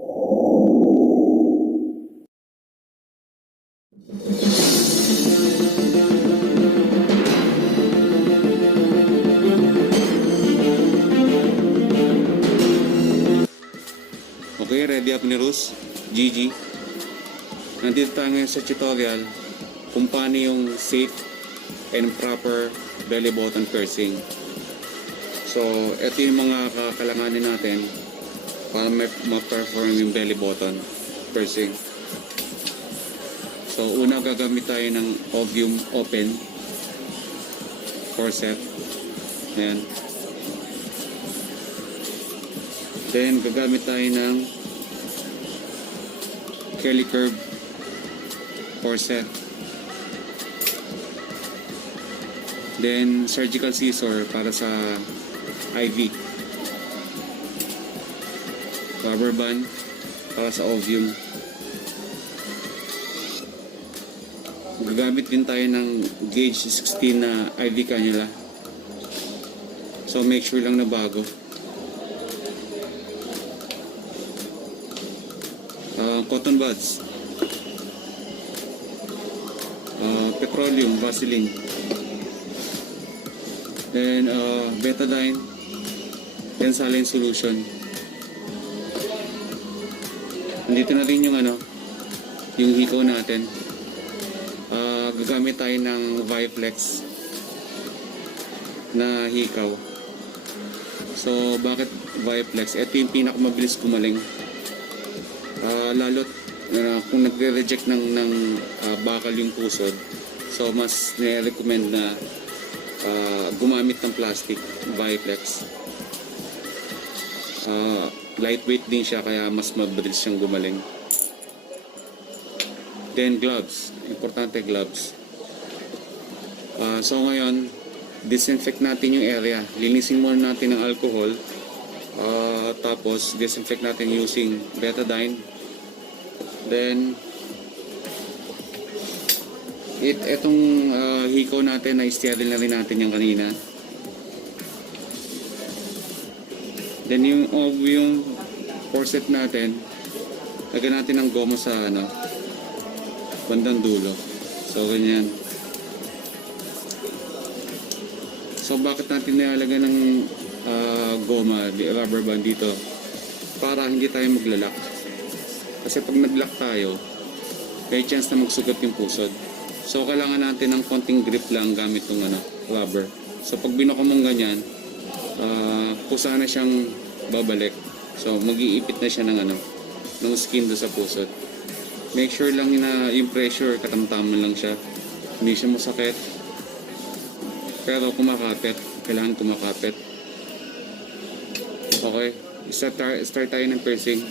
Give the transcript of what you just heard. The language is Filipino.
Okay, ready up ni Rus, GG. Nandito tayo ngayon sa tutorial kung paano yung safe and proper belly button piercing. So, ito yung mga kakalanganin natin para ma-perform yung belly button piercing. So, una gagamit tayo ng ovum open forcep. Ayan. Then, gagamit tayo ng Kelly curve forcep. Then surgical scissor para sa IV. Rubber band para sa ovum. Gagamit din tayo ng gauge 16 na IV cannula. So make sure lang na bago. Cotton buds, petroleum, Vaseline, then betadine, then saline solution. Nandito na rin yung yung hikaw natin. Gagamit tayo ng Viflex na hikaw. So bakit Viflex? Ito yung pinakamabilis gumaling. Lalo't kung nagre-reject ng bakal yung pusod, so mas nire-recommend na gumamit ng plastic Viflex. Lightweight din siya kaya mas mabilis siyang gumaling. Then gloves, importante gloves. So ngayon disinfect natin yung area, linisin muna natin ng alcohol, tapos disinfect natin using betadine. Then etong hikaw natin na sterile na rin natin yung kanina. Then yung forcep natin, lagyan natin ng goma sa bandang dulo. So ganyan. So bakit natin nilalagyan ng goma, rubber band dito? Para hindi tayo maglalak. Kasi pag nag-lock tayo, may chance na magsugat yung pusod. So kailangan natin ng konting grip lang gamit yung rubber. So pag binoko mong ganyan, kusa na siyang babalik. So mag-iipit na siya ng skin do sa pusod. Make sure lang na yung pressure katamtaman lang siya. Hindi siya masakit. Pero kumakapit. Kailangan kumakapit. Okay, start tayo ng piercing.